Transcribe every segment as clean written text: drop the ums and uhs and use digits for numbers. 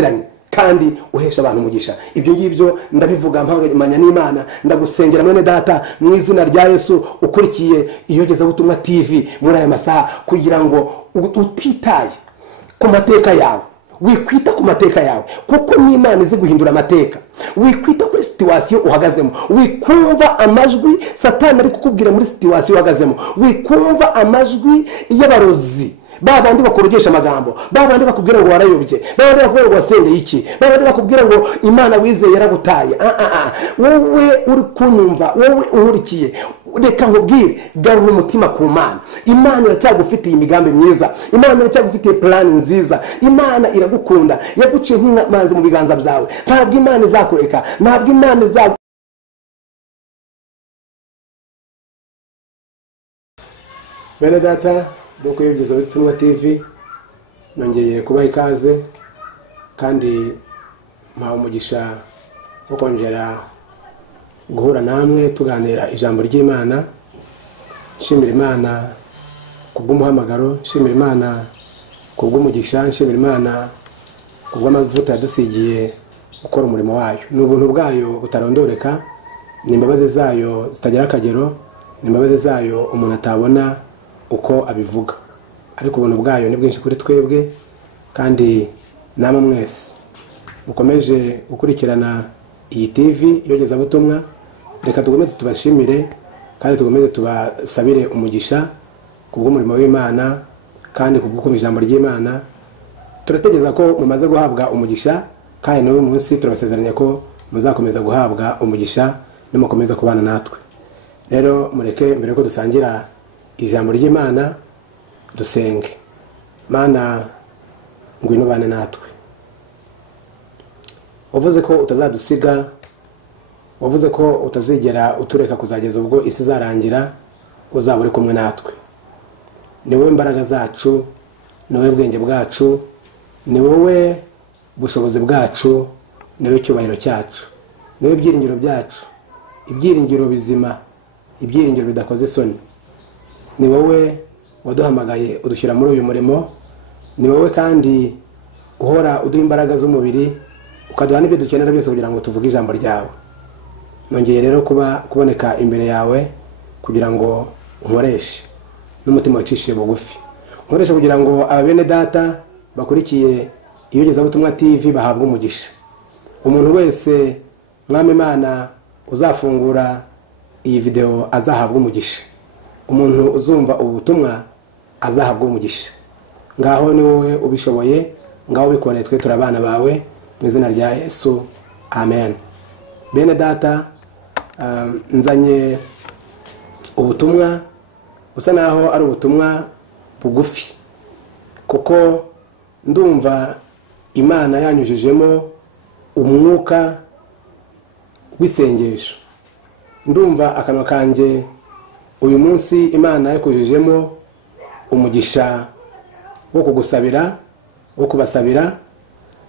uziranye kandi uhesha abantu umugisha. Ibyo ngibyo ndabivuga mpamanya n'Imana, ndagusengera mwene data mu izina rya Yesu ukurikiye Iyogezabutumwa TV muri aya masaha, kugira ngo utitaye ku mateka yawe, wikwita ku mateka yawe, kuko n'Imana izi guhindura amateka. Wikwita kuri situation uhagazemo, wikumva amajwi Satani ari kukubwira muri situation uhagazemo, wikumva amajwi y'abarozi, babandi bakorogesha amagambo, babandi bakubwira ngo warayobye, babandi bakubwira ngo wasengeye iki, babandi bakubwira ngo Imana wizeye yaragutaye. Wowe uri kunyumva, wowe unkurikiye, reka nkubwire, garura umutima ku Mana. Imana iracyagufitiye imigambi myiza, Imana iracyagufitiye plan nziza, Imana iragukunda, yaguciye nk'amazi mu biganza byawe. Ntabwo Imana izakureka, ntabwo Imana iza. Bene data nuko Iyogezabutumwa TV nongeye kubaha ikaze, kandi mpawe umugisha wo kongera guhura namwe tuganira ijambo ry'Imana. Nshimira Imana kubw'umuhamagaro, nshimira Imana kubw'umugisha, nshimira Imana kubw'amavuta yadusigiye gukora umurimo wayo. N'ubuntu bwayo butarondoreka, n'imbabazi zayo zitagira akagero, n'imbabazi zayo umuntu atabona uko abivuga, ariko ubuntu bwayo ni bwinshi kuri twebwe. Kandi namwe mwese mukomeje gukurikirana iyi TV Iyogezabutumwa, reka tugomeze tubashimire kandi tugomeze tubasabire umugisha kubw'umurimo w'Imana kandi kubw'ukumva ijambo ry'Imana. Turategereza ko mumaze guhabwa umugisha, kandi n'uyu munsi turabasezeranya ko muzakomeza guhabwa umugisha nimukomeza kubana natwe. Rero mureke mbere ko dusangira ijambo ry'Imana dusenge. Mana ngwino bane natwe. Wavuze ko utazadusiga, wavuze ko utazigera utureka kuzageza ubwo isi zarangira, uzaba uri kumwe natwe. Ni wowe imbaraga zacu, ni wowe bwenge bwacu, ni wowe bushobozi bwacu, ni wowe icyubahiro cyacu, ni wowe ibyiringiro byacu, ibyiringiro bizima, ibyiringiro bidakoze isoni. Ni wowe waduhamagaye udushyira muri uyu murimo, ni wowe kandi uhora uduha imbaraga z'umubiri, ukaduha n'ibyo dukenera byose kugira ngo tuvuge ijambo ryawe. Nongeye rero kuboneka imbere yawe kugira ngo unkoreshe n'umutima wacishije bugufi, unkoreshe kugira ngo ababene data bakurikiye Iyogezabutumwa TV bahabwe umugisha. Umuntu wese Mwami Imana uzafungura iyi video azahabwe umugisha, umuntu uzumva ubutumwa azahabwe umugisha. Ngaho ni wowe ubishoboye, ngaho bikoreye, twe turabana bawe mu izina rya Yesu, amen. Bene data, nzanye ubutumwa busa naho ari ubutumwa bugufi, kuko ndumva Imana yanyujijemo umwuka w'isengesho. Ndumva akanwa kanjye uyu munsi Imana yakujijemo umugisha wo kugusabira, wo kubasabira,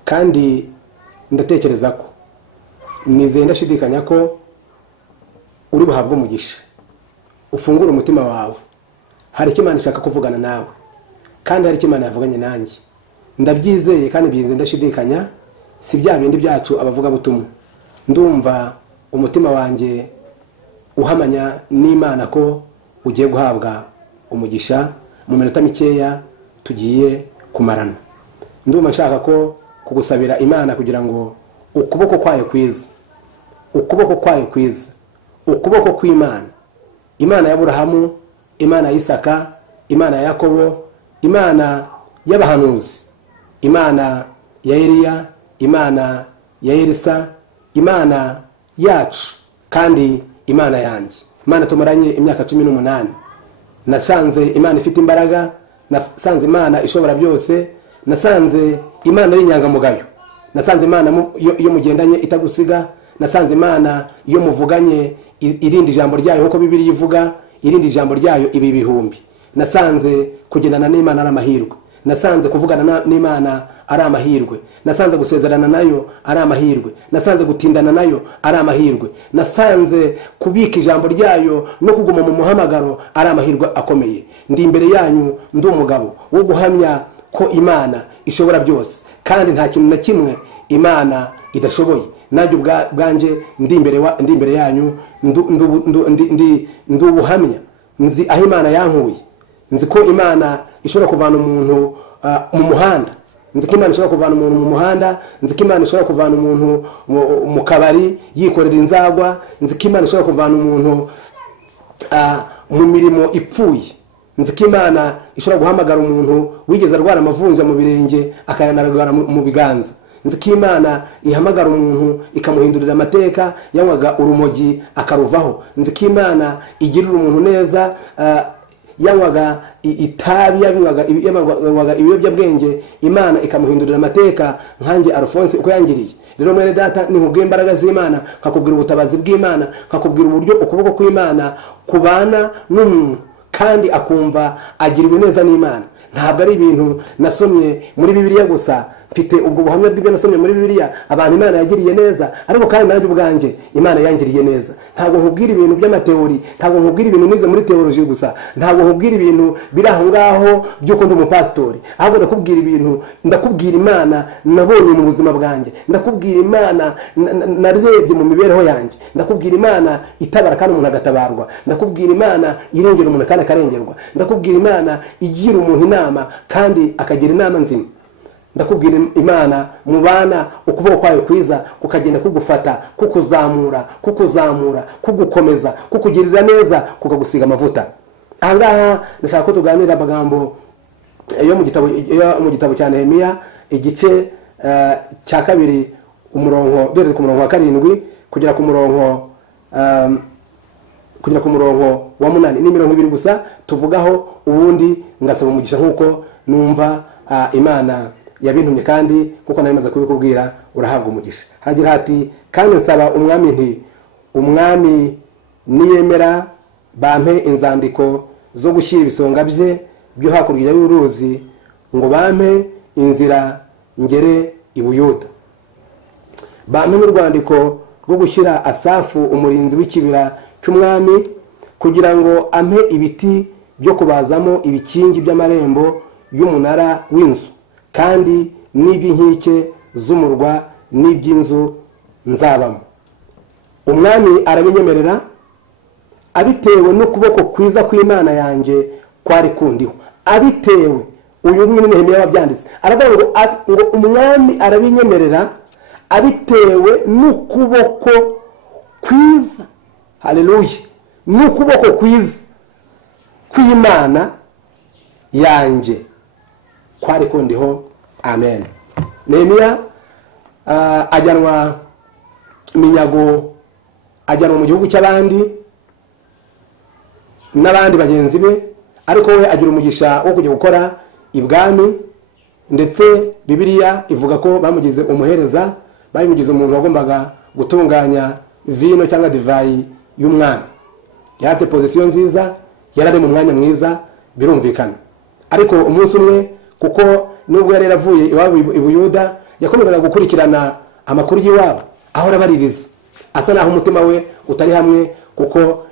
kandi ndatekereza ko, nizeye ndashidikanya ko uri buhabwe umugisha. Ufungura umutima wawe, hari icyo Imana ishaka kuvugana nawe, kandi hari icyo Imana yavuganye nanjye. Ndabyizeye kandi byinze ndashidikanya, si bya bindi byacu abavuga butumwa. Ndumva umutima wanjye uhamanya n'Imana ko ugiye guhabwa umugisha mu minota mikeya tugiye kumarana. Ndumva nshaka ko kugusabira Imana kugira ngo ukuboko kwayo kwiza, ukuboko kwayo kwiza, ukuboko kw'Imana, Imana ya Aburahamu, Imana ya Isaka, Imana ya Yakobo, Imana y'abahanuzi, Imana ya Eliya, Imana ya Elisa, Imana yacu kandi Imana yanjye. Imana tumaranye imyaka 18. Nasanze Imana ifite imbaraga, nasanze Imana ishobora byose, nasanze Imana ari inyangamugayo, nasanze Imana iyo mugendanye itagusiga, nasanze Imana iyo muvuganye irindi jambo ryayo nkuko Bibiliya ivuga, irindi jambo ryayo ibi bihumbi. Nasanze kugendana n'Imana ari amahirwe, nasanze kuvugana n'Imana ari amahirwe, nasanze gusezerana nayo ari amahirwe, nasanze gutindana nayo ari amahirwe, nasanze kubika ijambo ryayo no kuguma mu muhamagaro ari amahirwe akomeye. Ndi imbere yanyu ndi umugabo wo guhamya ko Imana ishobora byose, kandi nta kintu na kimwe Imana idashoboye. Najye bwanje ndi imbere yanyu ndi ubuhamya, nzi aho Imana yankuye, nzi ko Imana ishobora kuvana umuntu mu muhanda, nzi ko Imana ishobora kuvana umuntu mu muhanda, nzi ko Imana ishobora kuvana umuntu mu kabari yikorera inzagwa, nzi ko Imana ishobora kuvana umuntu mu mirimo ipfuye, nzi ko Imana ishobora guhamagara umuntu wigeze arwara amavunja mu birenge akayanarwara mu biganza, nzi ko Imana ihamagara umuntu ikamuhindurira amateka, yanywaga urumogi akaruvaho, nzi ko Imana igirira umuntu neza yanywaga itabi, yanywaga ibiyobyabwenge, Imana ikamuhindurira amateka nkanjye Alphonse uko yangiriye. Rero mwene data, nkubwira imbaraga z'Imana, nkakubwira ubutabazi bw'Imana, nkakubwira uburyo ukuboko kw'Imana kubana n'umuntu kandi akumva agiriwe neza n'Imana. Ntabwo ari ibintu nasomye muri Bibiliya gusa, mfite ubwo buhamya bw'ibyo nasomye muri Bibiliya, abantu Imana yagiriye neza, ariko kandi nanjye ubwanjye Imana yangiriye neza. Ntabwo nkubwira ibintu by'amateori, ntabwo nkubwira ibintu nize muri theology gusa, ntabwo nkubwira ibintu biri aho ngaho by'uko ndi umupastori, ahubwo ndakubwira ibintu, ndakubwira Imana nabonye mu buzima bwanjye, ndakubwira Imana narebye mu mibereho yanjye, ndakubwira Imana itabara kandi umuntu agatabarwa, ndakubwira Imana irengera umuntu kandi akarengerwa, ndakubwira Imana igira umuntu inama kandi akagira inama nzima, ndakubwira Imana mubana ukuboko kwayo kwiza kukagenda kugufata, kukuzamura, kugukomeza, kukugirira neza, kukagusiga amavuta. Ahangaha ndashaka ko tuganira amagambo yo mu gitabo cya Nehemiya igice cya 2 umurongo dore ku murongo wa 7 kugera ku murongo wa 8, ni mirongo 2 gusa tuvugaho, ubundi ngasaba umugisha nkuko numva Imana yabintumye, kandi kuko nari maze kubikubwira urahabwa umugisha. Hagira hati, kandi nsaba umwami nti, umwami niyemera bampe inzandiko zo gushyira ibisonga bye byo hakurya y'uruzi, ngo bampe inzira ngere i Buyuda, bampe n'urwandiko rwo gushyira Asafu umurinzi w'ikibira cy'umwami, kugira ngo ampe ibiti byo kubazamo ibikingi by'amarembo y'umunara w'inzu, kandi n'iby'inkike z'umurwa n'iby'inzu nzabamo. Umwami arabinyemerera abitewe n'ukuboko kwiza kw'Imana yanjye kwari kundiho. Abitewe, uyu nguyu ni Nehemiya wabyanditse, aravuga ngo umwami arabinyemerera abitewe n'ukuboko kwiza, haleluya, n'ukuboko kwiza kw'Imana yanjye kwari kundiho. Amen. Nehemiya ajyanwa minyago, ajyanwa mu gihugu cy'abandi n'abandi bagenzi be, ariko we agira umugisha wo kujya gukora ibwami, ndetse Bibiliya ivuga ko bamugize umuhereza, bamugize umuntu wagombaga gutunganya vino cyangwa divayi y'umwami. Yari afite position nziza, yari ari mu mwanya mwiza, birumvikana. Ariko umunsi umwe, kuko nubwo yari yaravuye iwabo i Buyuda, yakomezaga gukurikirana amakuru y'iwabo, ahora baririza, asa naho umutima we utari hamwe, kuko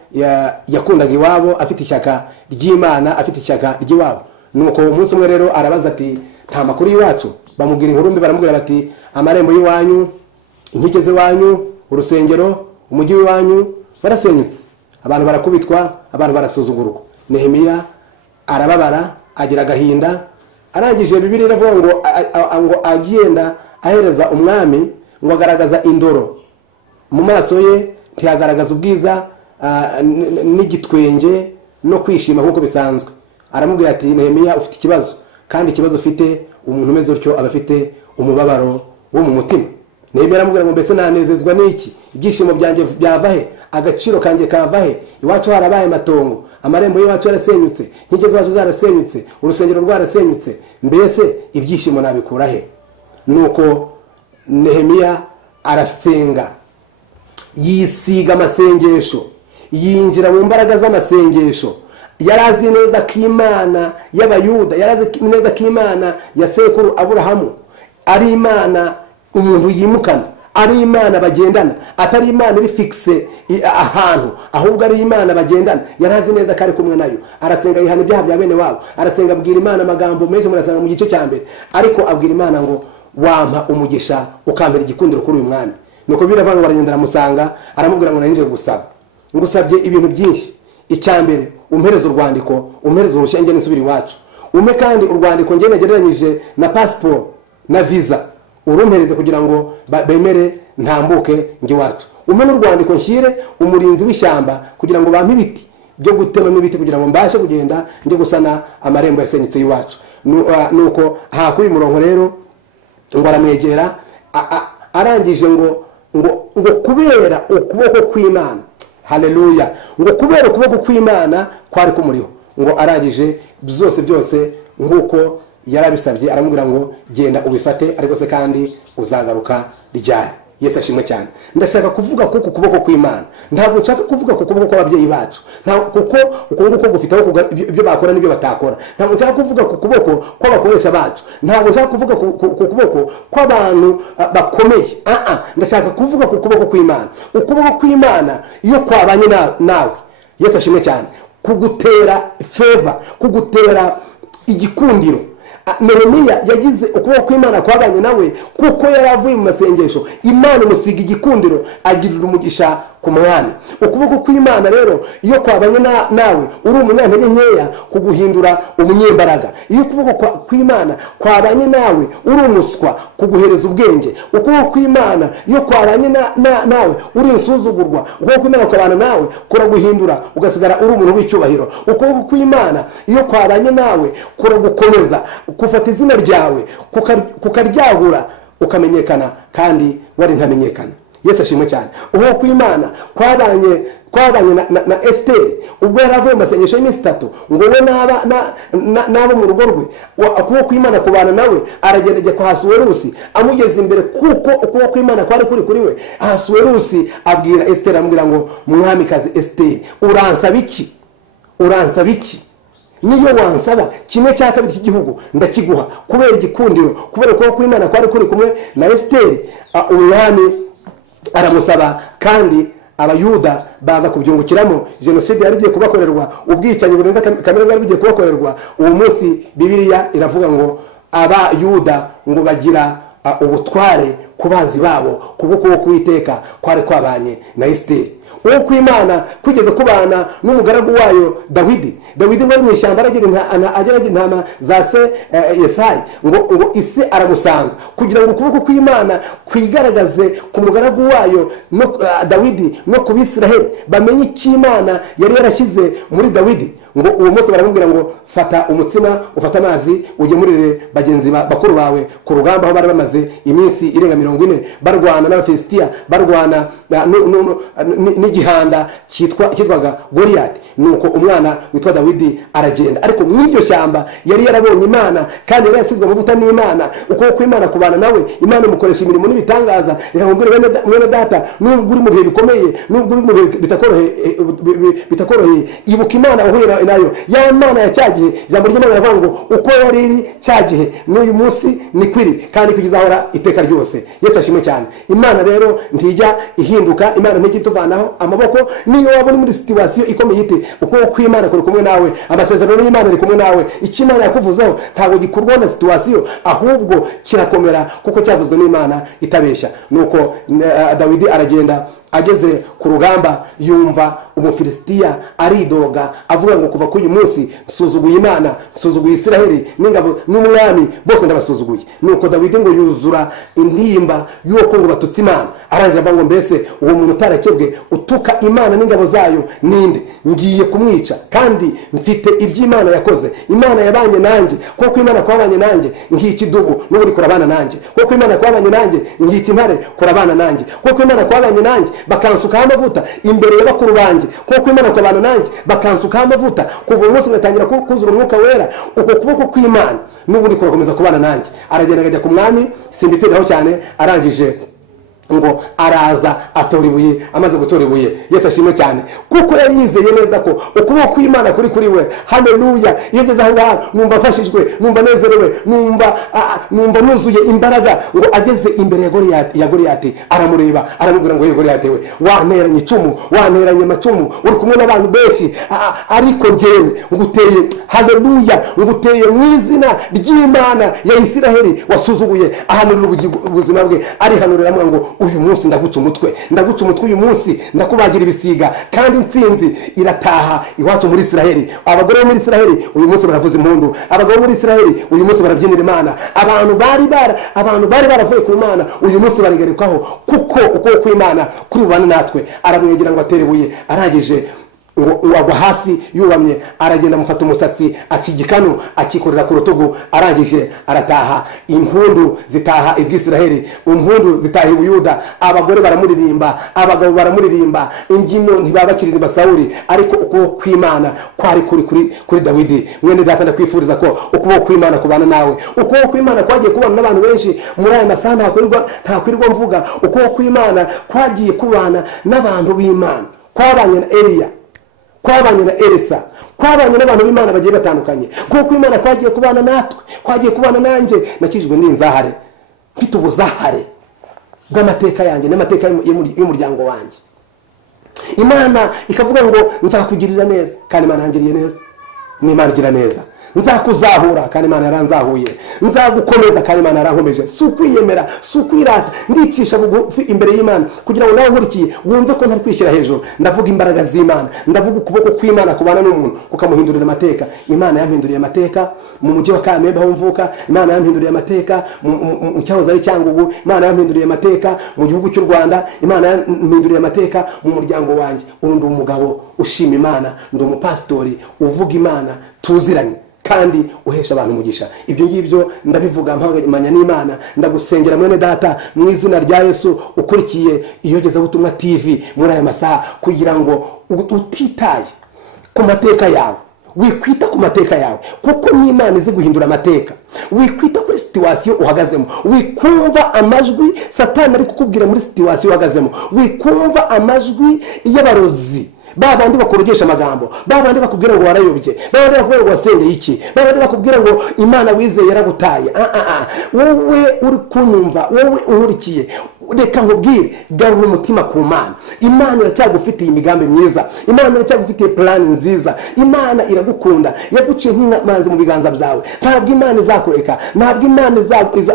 yakundaga iwabo, afite ishyaka ry'Imana, afite ishyaka ry'iwabo. Nuko umunsi umwe rero arabaza ati, nta makuru y'iwacu? Bamubwira inkuru mbi, baramubwira bati, amarembo y'iwanyu, inkike z'iwanyu, urusengero, umujyi w'iwanyu barasenyutse, abantu barakubitwa, abantu barasuzugurwa. Nehemiya arababara, agira agahinda. Arangije Bibiliya iravuga ngo agenda ahereza umwami, ngo agaragaza indoro mu maso ye, ntiyagaragaza ubwiza n'igitwenge no kwishima nk'uko bisanzwe. Aramubwira ati, Nehemiya, ufite ikibazo, kandi ikibazo ufite, umuntu umeze utyo aba afite umubabaro wo mu mutima. Nehemiya aramubwira ngo, mbese nanezezwa n'iki? Ibyishimo byanjye byava he? Agaciro kanjye kava he? Iwacu harabaye matongo, amarembo y'iwacu yarasenyutse, inkike zacu zarasenyutse, urusengero rwarasenyutse, mbese ibyishimo nabikura he? Nuko Nehemiya arasenga, yisiga amasengesho, yinjira mu mbaraga z'amasengesho. Yarazi neza ko Imana y'Abayuda, yarazi neza ko Imana ya sekuru Aburahamu ari Imana umuntu yimukana, ari Imana bagendana, atari Imana iri fixe ahantu, ahubwo ari Imana bagendana. Yarazi neza ko ari kumwe nayo. Arasenga yihana ibyaha bya bene wabo, arasenga abwira Imana amagambo menshi, murasanga mu gice cya mbere, ariko abwira Imana ngo wampa umugisha ukampera igikundiro kuri uyu mwami. Nuko biravanga baragenda aramusanga aramubwira ngo narinje gusaba, ngusabye ibintu byinshi. Icyambere umpereza urwandiko, umpereza uruhushya njye nisubira iwacu, ume kandi urwandiko njye nagereranyije na passport na visa urumpereze kugira ngo bemere ntambuke njye iwacu. Ume n'urwandiko nshyire umurinzi w'ishyamba kugira ngo bampe ibiti byo gutema n'ibiti kugira ngo mbashe kugenda njye gusana amarembo yasenyutse iwacu. Nuko kuri uyu murongo rero ngo aramwegera arangije ngo kubera ukuboko kw'Imana, haleluya, ngo kubera ukuboko kw'Imana kwari kumuriho, ngo arangije byose nk'uko yarabisabye aramubwira ngo genda ubifate, ariko se kandi uzagaruka ryari. Yesu ashimwe cyane. Ndashaka kuvuga kuko kuboko kw'Imana, ntabwo nshaka kuvuga ku kuboko kw'ababyeyi bacu, kuko uko gufitaho ibyo bakora n'ibyo batakora. Ntabwo nshaka kuvuga ku kuboko kw'abakoresha bacu, ntabwo nshaka kuvuga ku kuboko kw'abantu bakomeye. Ndashaka kuvuga ku kuboko kw'Imana. Ukuboko kw'Imana iyo kwabanye nawe, Yesu ashimwe cyane, kugutera favor, kugutera igikundiro. Nehemiya yagize ukuboko kw'Imana kwabanye nawe kuko yaravuye mu masengesho, Imana imusiga igikundiro, agirira umugisha ku mwami. Ukuboko kw'Imana rero iyo kwabanye nawe uri umunyantege nkeya kuguhindura umunyembaraga. Iyo ukuboko kw'Imana kwabanye nawe uri umuswa kuguhereza ubwenge. Ukuboko kw'Imana iyo kwabanye nawe uri insuzugurwa, ukuboko kw'Imana kwabana nawe kuraguhindura ugasigara uri umuntu w'icyubahiro. Ukuboko kw'Imana iyo kwabanye nawe kuragukomeza, kufata izina ryawe kukaryagura ukamenyekana kandi wari ntamenyekana. Yesu ashimwe cyane. Ukuboko kw'Imana kwabanye na Esteri ubwo yaravuye mu masengesho y'iminsi 3 ngo we n'abo mu rugo rwe. Ukuboko kw'Imana kubana nawe aragerageza kwa Ahasuwerusi amugeza imbere, kuko ukuboko kw'Imana kwari kuri we. Ahasuwerusi abwira Esteri amubwira ngo mwamikazi Esteri, uransaba iki? Uransaba iki? Niyo wansaba 1/2 cy'igihugu ndakiguha, kubera igikundiro, kubera ukuboko kw'Imana kwari kuri kumwe na Esteri. Umwami aramusaba kandi abayuda baza kubyungukiramo. Jenoside yari igiye kubakorerwa, ubwicanyi burenze kamere bwari bugiye kubakorerwa. Uwo munsi Bibiliya iravuga ngo abayuda ngo bagira ubutware ku banzi babo, kuboko kw'Uwiteka kwari kwabanye na Esteri. Uwo kw'Imana kwigeze kubana n'umugaragu wayo Dawidi wari mu ishyamba ageragira intama za se Yesayi, ngo ise aramusanga kugira ngo ukuboko kw'Imana kwigaragaze ku mugaragu wayo Dawidi no ku Bisiraheli, bamenye icyo Imana yari yarashyize muri Dawidi. Ngo uwo munsi baramubwira ngo fata umutsima, ufata amazi, ugemurire bagenzi bakuru bawe ku rugamba, aho bari bamaze iminsi irenga 40 barwana n'Abafilisitiya, barwana n'igihanda cyitwaga Goliyati. Nuko umwana witwa Dawidi aragenda, ariko mw'iryo shyamba yari yarabonye Imana kandi yari yasizwe amavuta n'Imana. Uko kw'Imana kubana nawe, Imana imukoresha imirimo n'ibitangaza. Yakubwira mwene data, nubwo uri mu bihe bikomeye, nubwo uri mu bihe bitakoroheye, ibuka Imana wahuye nayo, ya Mana ya cyagihe. Ijambo ry'Imana rivuga ngo uko yari iri cyagihe n'uyu munsi ni kwiri kandi kugizahora iteka ryose. Yesu ashimwe cyane. Imana rero ntijya ihinduka, Imana ntikituvanaho amaboko. Niyo wabona muri situation ikomeye ite, uko kw'Imana kuri kumwe nawe, amasezerano y'Imana ari kumwe nawe. Icyo Imana yakuvuzeho ntabwo gikurwa na situation, ahubwo kirakomera kuko cyavuzwe n'Imana itabeshya. Nuko Dawidi aragenda, ageze ku rugamba yumva Umufilisitiya aridoga avuga ngo kuva kuri uyu munsi nsuzuguye Imana, nsuzuguye Isiraheli n'ingabo n'umwami bose ndabasuzuguye. Nuko Dawidi ngo yuzura intimba yuko ngo batutse Imana, arangira avuga ngo mbese uwo muntu utarakebwe utuka Imana n'ingabo zayo ninde? Ngiye kumwica kandi mfite iby'Imana yakoze. Imana yabanye nanjye, kuko Imana kwabanye nanjye nk'iki dubu n'uburi kurabana nanjye, kuko Imana kwabanye nanjye nk'iki ntare kurabana nanjye, kuko Imana kwabanye nanjye bakansukaho amavuta imbere y'abakuru banjye, kuko Imana kwabana nanjye bakansukaho amavuta. Kuva uyu munsi ngatangira kuzura umwuka wera. Uko kuboko kw'Imana n'ubundi kurakomeza kubana nanjye. Aragenda ajya ku mwami, simbitiraho cyane. Arangije ngo araza atora ibuye, amaze gutora ibuye Yesu ashimwe cyane kuko yari yizeye neza ko ukuboko kw'Imana kuri we. Haleluya. Iyo ngeze aho ngaho numva mfashijwe, numva nezerewe, numva nuzuye imbaraga. Ngo ageze imbere ya Goliyati aramureba, aramubwira ngo Goliyati we, wanteranye icumu, wanteranye amacumu, uri kumwe n'abantu benshi, ariko njyewe nguteye, haleluya, nguteye mu izina ry'Imana ya Isiraheli wasuzuguye. Ahanurira ubuzima bwe, arihanurira ngo uyu munsi ndaguca umutwe uyu munsi ndakubagira ibisiga, kandi intsinzi irataha iwacu muri Isiraheli. Abagore bo muri Isiraheli uyu munsi baravuza impundu, abagabo muri Isiraheli uyu munsi barabyinira Imana. Abantu bari baravuye ku Imana uyu munsi barigarukaho, kuko uko kw'Imana kuri bubane natwe. Aramwegera ngo atere ibuye, arangije ngo agwa hasi yubamye, aragenda amufata umusatsi, akigikanu akikorera ku rutugu, arangije arataha. Impundu zitaha ibw'Isiraheli, impundu zitaha ibuyuda, abagore baramuririmba, abagabo baramuririmba, imbyino ntibabakiririmba Sawuli, ariko ukuboko kw'Imana kwari kuri Dawidi. Mwene data ndakwifuriza ko ukuboko kw'Imana kubana nawe. Ukuboko kw'Imana kwagiye kubana n'abantu benshi muri aya masaha ntakwirirwa mvuga. Ukuboko kw'Imana kwagiye kubana n'abantu b'Imana, kwabanye na Eliya, kwabanye na Elisa, kwabanye n'abantu b'Imana bagiye batandukanye. Kuko Imana kwagiye kubana natwe, kwagiye kubana nanjye. Nakijwe n'inzahare, mfite ubuzahare bw'amateka yanjye n'amateka y'umuryango wanjye. Imana ikavuga ngo nzakugirira neza, kandi Imana yangiriye neza. N'Imana igira neza. Nzakuzahura, kandi Imana yaranzahuye. Nzagukomeza, kandi Imana yarankomeje. Si ukwiyemera, si ukwirata, ndicisha bugufi imbere y'Imana kugira ngo nawe nkurikiye wumve ko ntari kwishyira hejuru. Ndavuga imbaraga z'Imana, ndavuga ukuboko kw'Imana kubana n'umuntu kukamuhindurira amateka. Imana yampinduriye amateka mu mujyi wa Kamembe aho mvuka. Imana yampinduriye amateka mu cyahoze ari Cyangugu. Imana yampinduriye amateka mu gihugu cy'u Rwanda. Imana yampinduriye amateka mu muryango wanjye. Undi umugabo ushima Imana, ndi umupastori uvuga Imana, tuziranye kandi uhesha abantu umugisha. Ibyo ngibyo ndabivuga mpamanya n'Imana. Ndagusengera mwene data mu izina rya Yesu ukurikiye Iyogezabutumwa TV muri aya masaha, kugira ngo utitaye ku mateka yawe, wikwita ku mateka yawe, kuko n'Imana izi guhindura amateka. Wikwita kuri situation uhagazemo, wikumva amajwi Satani ari kukubwira muri situation uhagazemo, wikumva amajwi y'abarozi, babandi bakorogesha amagambo, babandi bakubwira ngo warayobye, babandi bakubwira ngo wasengeye iki, babandi bakubwira ngo Imana wizeye yaragutaye. Wowe uri kunyumva, wowe unkurikiye, reka nkubwire, garura umutima ku Mana. Imana iracyagufitiye imigambi myiza, Imana iracyagufitiye plan nziza. Imana iragukunda, yaguciye nk'amazi mu biganza byawe. Ntabwo Imana izakureka, ntabwo Imana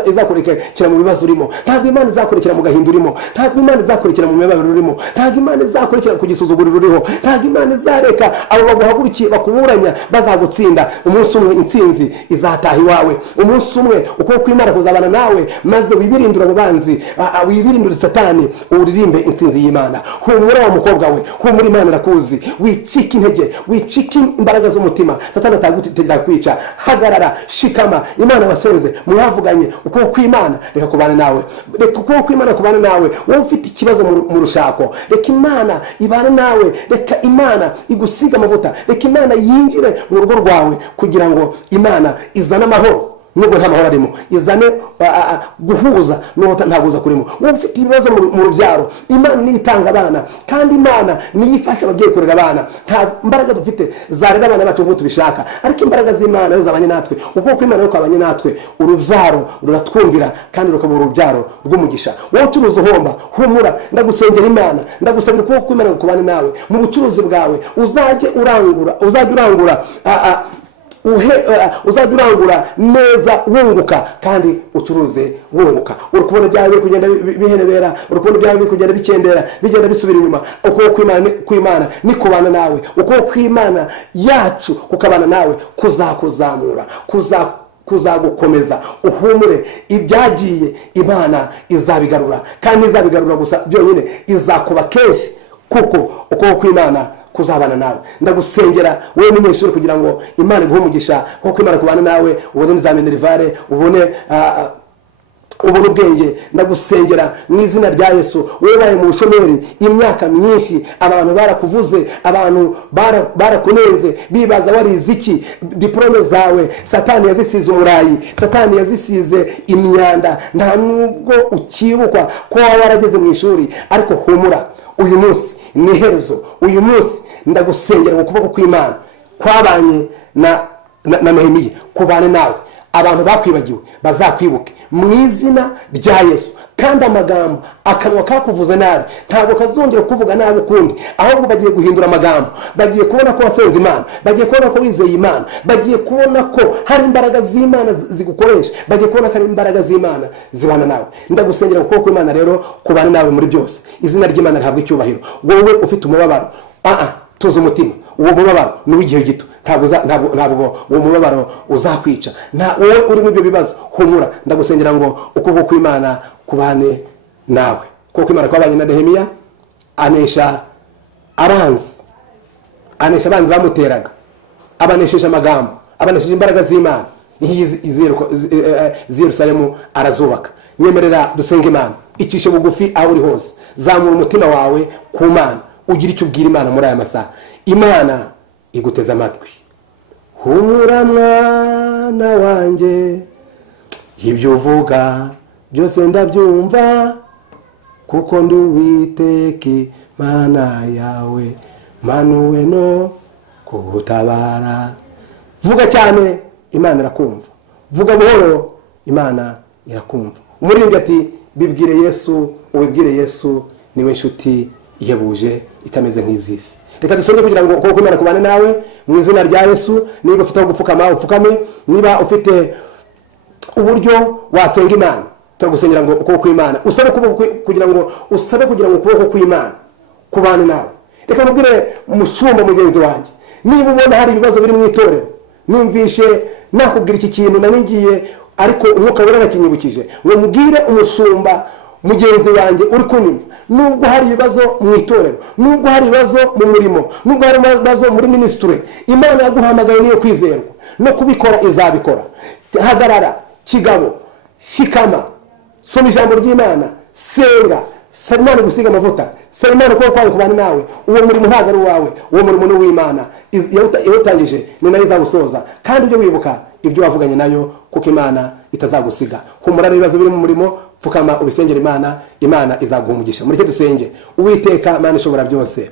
izakurekera mu bibazo urimo, ntabwo Imana izakurekera mu gahinda urimo, ntabwo Imana izakurekera mu mibabaro urimo, ntabwo Imana izakurekera ku gisuzuguriro uriho, ntabwo Imana izareka abo baguhagurukiye bakuburanya bazagutsinda. Umunsi umwe intsinzi izataha iwawe, umunsi umwe ukuboko kw'Imana kuzabana nawe, maze wibirindura abo banzi, wibirindura Satani, uririmbe intsinzi y'Imana. Humura wa mukobwa we, humura, Imana irakuzi. Wicika intege, wicika imbaraga z'umutima, Satani atagutegera kwica. Hagarara, shikama. Imana wasenze, mwavuganye, ukuboko kw'Imana reka kubana nawe, reka ukuboko kw'Imana kubana nawe. Wowe ufite ikibazo mu rushako, reka Imana ibane nawe, reka Imana igusiga amavuta, reka Imana yinjire mu rugo rwawe, kugira ngo Imana izane amahoro nubwo nta mahoro arimo, izane guhuza nubwo ntaguza kurimo. Wowe ufite ibibazo mu rubyaro, Imana niyo itanga abana, kandi Imana niyo ifasha abagiye kurera abana. Nta mbaraga dufite zarera abana bacu nk'uko tubishaka, ariko imbaraga z'Imana zabanye natwe. Ukuboko kw'Imana yo kwabanye natwe, urubyaro ruratwumvira kandi rukaba urubyaro rw'umugisha. Wowe ucuruza uhomba, humura, ndagusengera Imana, ndagusabira ukuboko kw'Imana kubane nawe mu bucuruzi bwawe. Uzajye urangura neza, wunguka, kandi ucuruze wunguka. Urukubona byawe biri kugenda bihenebera, urukubona byawe biri kugenda bikendera, bigenda bisubira inyuma. Ukuboko kw'Imana ni kubana nawe, ukuboko kw'Imana yacu kukabana nawe, kuzakuzamura, kuzagukomeza. Uhumure, ibyagiye Imana izabigarura, kandi izabigarura gusa byonyine, izakuba kenshi, kuko ukuboko kw'Imana kuzabana nawe. Ndagusengera wewe munyeshuri kugira ngo Imana iguhe umugisha, kuko Imana kubana nawe, ubone nizamenerivare, ubone ubona ubwenge, ndagusengera mu izina rya Yesu. Webaye mu bushomeri imyaka myinshi, abantu barakuvuze, abantu barakunenze, bibaza warize iki, diplome zawe Satani yazisize umurayi, Satani yazisize imyanda, nta nubwo ukibukwa ko warageze mu ishuri. Ariko humura, uyu munsi ni iherezo. Uyu munsi ndagusengera mu kuboko kw'Imana kwabanye na Nehemiya, kubane nawe. Abantu bakwibagiwe bazakwibuke mu izina rya Yesu. Kandi amagambo akanwa kakuvuze nabi ntabwo kazongera kuvuga nabi ukundi, ahubwo bagiye guhindura amagambo. Bagiye kubona ko wasenze Imana, bagiye kubona ko wizeye Imana, bagiye kubona ko hari imbaraga z'Imana zigukoresha, bagiye kubona ko hari imbaraga z'Imana zibana nawe. Ndagusengera mu kuboko kw'Imana rero kubana nawe muri byose. Izina ry'Imana rihabwe icyubahiro. Wowe ufite umubabaro, tuza umutima, uwo mubabaro ni w'igihe gito, ntabwo uwo mubabaro uzakwica. Wowe uri mu ibyo bibazo, humura, ndagusengera ngo ukuboko kw'Imana kubane nawe. Kuko Imana kwabanye na Nehemiya, anesha abanzi bamuteraga, abanesheje amagambo, abanesheje imbaraga z'Imana. Yerusalemu arazubaka. Nyemerera dusenge Imana, icishe bugufi aho uri hose, zamura umutima wawe ku Mana, ugira icyo ubwira Imana muri aya masaha. Imana iguteze amatwi. Humura mwana wanjye, ibyo uvuga byose ndabyumva, kuko ndi Uwiteka Imana yawe, manuwe no kugutabara. Vuga cyane, Imana irakumva. Vuga buhoro, Imana irakumva. Umuririmbyi ati bibwire Yesu, ubibwire Yesu, niwe nshuti ihebuje itameze nk'izisi. Reka dusenge kugira ngo ukuboko kw'Imana kubane nawe mu izina rya Yesu. Niba ufite aho gupfukama upfukame, niba ufite uburyo wasenga Imana, turagusengera ngo ukuboko kw'Imana usabe kugira ngo ukuboko kw'Imana kubane nawe. Reka mubwire umushumba mugenzi wanjye, niba ubona hari ibibazo biri mu itorero, numvishe nakubwira iki kintu naningiye ariko umwuka wera nakinyibukije, ngo mubwire umushumba mugenzi wanjye uri kunyumva, nubwo hari ibibazo mu itorero, nubwo hari ibibazo mu murimo, nubwo hari ibibazo muri ministry, Imana yaguhamagaye niyo kwizerwa, no kubikora izabikora. Hagarara kigabo, shikama, soma ijambo ry'Imana, senga, saba Imana gusiga amavuta, saba Imana kuko kwawe kubana nawe. Uwo murimo ntabwo ari uwawe, uwo murimo ni uw'Imana. Yawutangije ni nayo izagusoza, kandi ibyo wibuka ibyo wavuganye nayo, kuko Imana itazagusiga. Humura ibibazo biri mu murimo, pfukama ubisengera Imana, Imana izaguha umugisha. Mureke dusenge. Uwiteka Imana ishobora byose,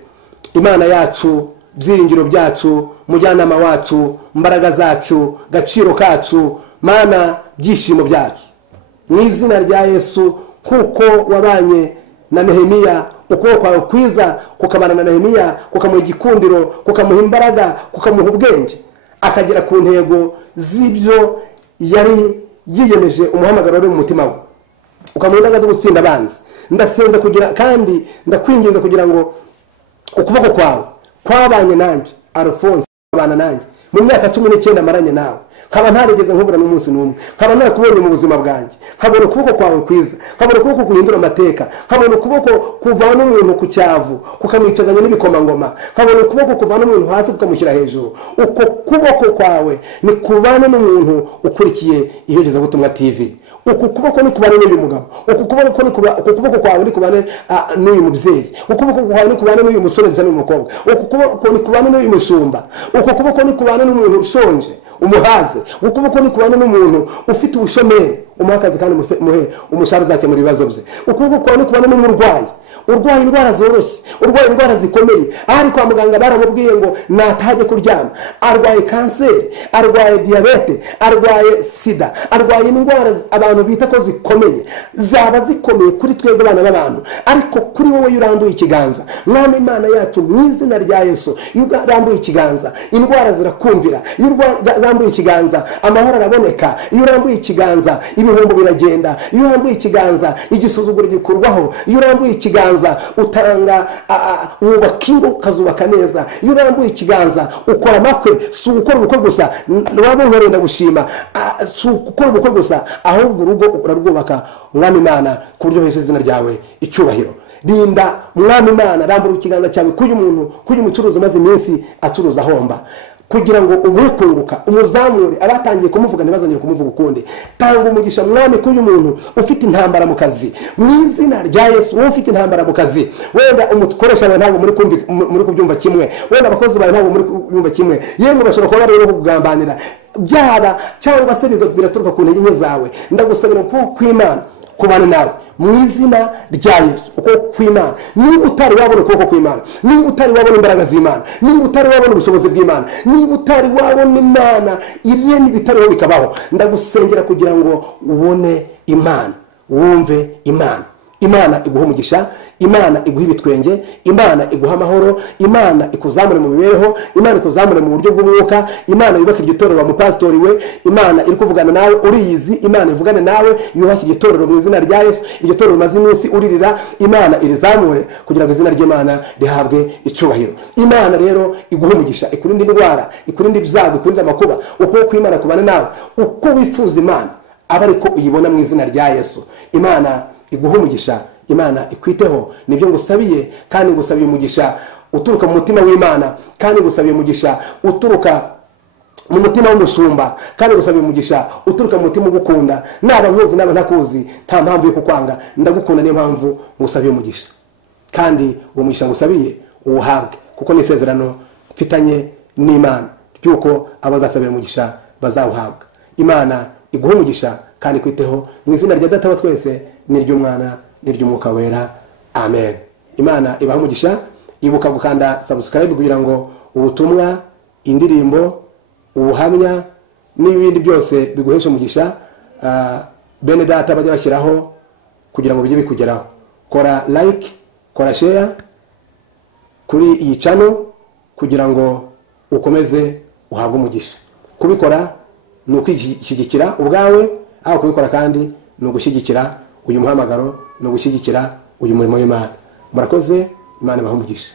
Imana yacu, byiringiro byacu, mujyanama wacu, mbaraga zacu, gaciro kacu, Mana byishimo byacu, mu izina rya Yesu. Kuko wabanye na Nehemiya, ukuboko kwawe kwiza kukabana na Nehemiya, kukamuha igikundiro, kukamuha imbaraga, kukamuha ubwenge, akagera ku ntego z'ibyo yari yiyemeje umuhamagaro uri mu mutima we, ukamuha imbaraga zo gutsinda abanzi. Ndasenza kugira kandi ndakwinginze kugira ngo ukuboko kwawe kwabanye nanjye Alphonse, abana nanjye mu myaka 19 maranye nawe, nkaba ntarigeze nkubura n'umunsi n'umwe, nkaba narakubonye mu buzima bwanjye, nkabona ukuboko kwawe kwiza, nkabona ukuboko guhindura amateka, nkabona ukuboko kuvana umuntu ku cyavu kukamwicazanya n'ibikomangoma, nkabona ukuboko kuvana umuntu hasi kukamushyira hejuru. Uko kuboko kwawe ni kubana n'umuntu ukurikiye IYOGEZABUTUMWA TV. Uku kuboko ni kubana n'uyu mugabo, uku kuboko kwawe ni kubana n'uyu mubyeyi, ukuboko kwawe ni kubana n'uyu musore ndetse n'uyu mukobwa, uku kuboko ni kubana n'uyu mushumba, uku kuboko ni kubana n'umuntu ushonje umuhaze, ukuboko ni kubana n'umuntu ufite ubushomeri umuhakazi kandi muhe umushahara uzakemura ibibazo bye. Ukuboko kwawe ni kubana n'umurwayi urwaye indwara zoroshye, urwaye indwara zikomeye, ahari kwa muganga baramubwiye ngo natajye kuryama, arwaye kanseri, arwaye diabete, arwaye sida, arwaye indwara abantu bita ko zikomeye, zaba zikomeye kuri twebwe abana b'abantu, ariko kuri wowe yurambuye ikiganza, Mwami Imana yacu, mu izina rya Yesu, yurambuye ikiganza, indwara zirakumvira, yurambuye ikiganza, amahoro araboneka, yurambuye ikiganza, ibihombo biragenda, yurambuye ikiganza, igisuzuguro gikurwaho, yurambuye ikiganza, utanga wubaka ingo ukazubaka neza, yurambuye ikiganza, ukora amakwe, si ukora ubukwe gusa, waba nkorenda gushima, si ukora ubukwe gusa, ahubwo urugo urarwubaka. Mwami Imana, ku buryo bw'izina izina ryawe icyubahiro. Rinda Mwami Imana, rambura ikiganza cyawe k'uyu muntu, k'uyu mucuruzi umaze iminsi acuruza ahomba, kugira ngo umuhe kunguka, umuzamure, abatangiye kumuvuga ntibazongere kumuvuga ukundi. Tanga umugisha mwami k'uyu muntu ufite intambara mu kazi, mu izina rya Yesu. Wowe ufite intambara mu kazi, wenda umukoresha bawe ntabwo muri kubyumva kimwe, wenda abakozi bawe ntabwo muri kubyumva kimwe, yemwe bashobora kuba bari no kugambanira byaba cyangwa se biraturuka ku ntege nke zawe. Ndagusabira ukuboko kw'Imana kubana nawe mu izina rya Yesu. Ukuboko kw'Imana, niba utari wabona ukuboko kw'Imana, niba utari wabona imbaraga z'Imana, niba utari wabona ubushobozi bw'Imana, niba utari wabona Imana iremye ibitariho bikabaho, ndagusengera kugira ngo ubone Imana, wumve Imana. Imana iguha umugisha, Imana iguha ibitwenge, Imana iguha amahoro, Imana ikuzamure mu mibereho, Imana ikuzamure mu buryo bw'umwuka, Imana yubaka igitorero wa mupasitori we, Imana iri kuvugana nawe uriyizi, Imana ivugane nawe, yubaka igitorero mu izina rya Yesu. Iryo torero umaze iminsi uririra, Imana irizamure kugira ngo izina ry'Imana rihabwe icubahiro. Imana rero iguha umugisha, ikurinde indwara, ikurinde ibyago, ikurinde amakuba. Ukuboko kw'Imana kubane nawe, uko wifuza Imana aba ariko uyibona mu izina rya Yesu. Imana iguha umugisha, Imana ikwiteho. Nibyo ngusabiye, kandi ngusabiye umugisha uturuka mu mutima w'Imana, kandi ngusabiye umugisha uturuka mu mutima w'umushumba, kandi ngusabiye umugisha uturuka mu mutima ugukunda. Naba nkuzi naba ntakuzi, nta mpamvu yo kukwanga, ndagukunda, niyo mpamvu ngusabiye umugisha. Kandi uwo mugisha ngusabiye uhabwe, kuko ni isezerano mfitanye n'Imana ryuko abazasabira umugisha bazawuhabwa. Imana iguha umugisha kandi kwiteho, mu izina rya Data wa twese n'iry'Umwana n'iry'Umwuka wera, amen. Imana ibaha umugisha. Ibuka gukanda subscribe kugira ngo ubutumwa, indirimbo, ubuhamya n'ibindi byose biguhesha umugisha bene data bajya bashyiraho kugira ngo bijye bikugeraho. Kora like, kora share kuri iyi channel kugira ngo ukomeze uhabwe umugisha. Kubikora ni ukwishyigikira ubwawe, aho kubikora kandi ni ugushyigikira uyu muhamagaro, ni ugushyigikira uyu murimo w'Imana. Murakoze, Imana ibahe umugisha.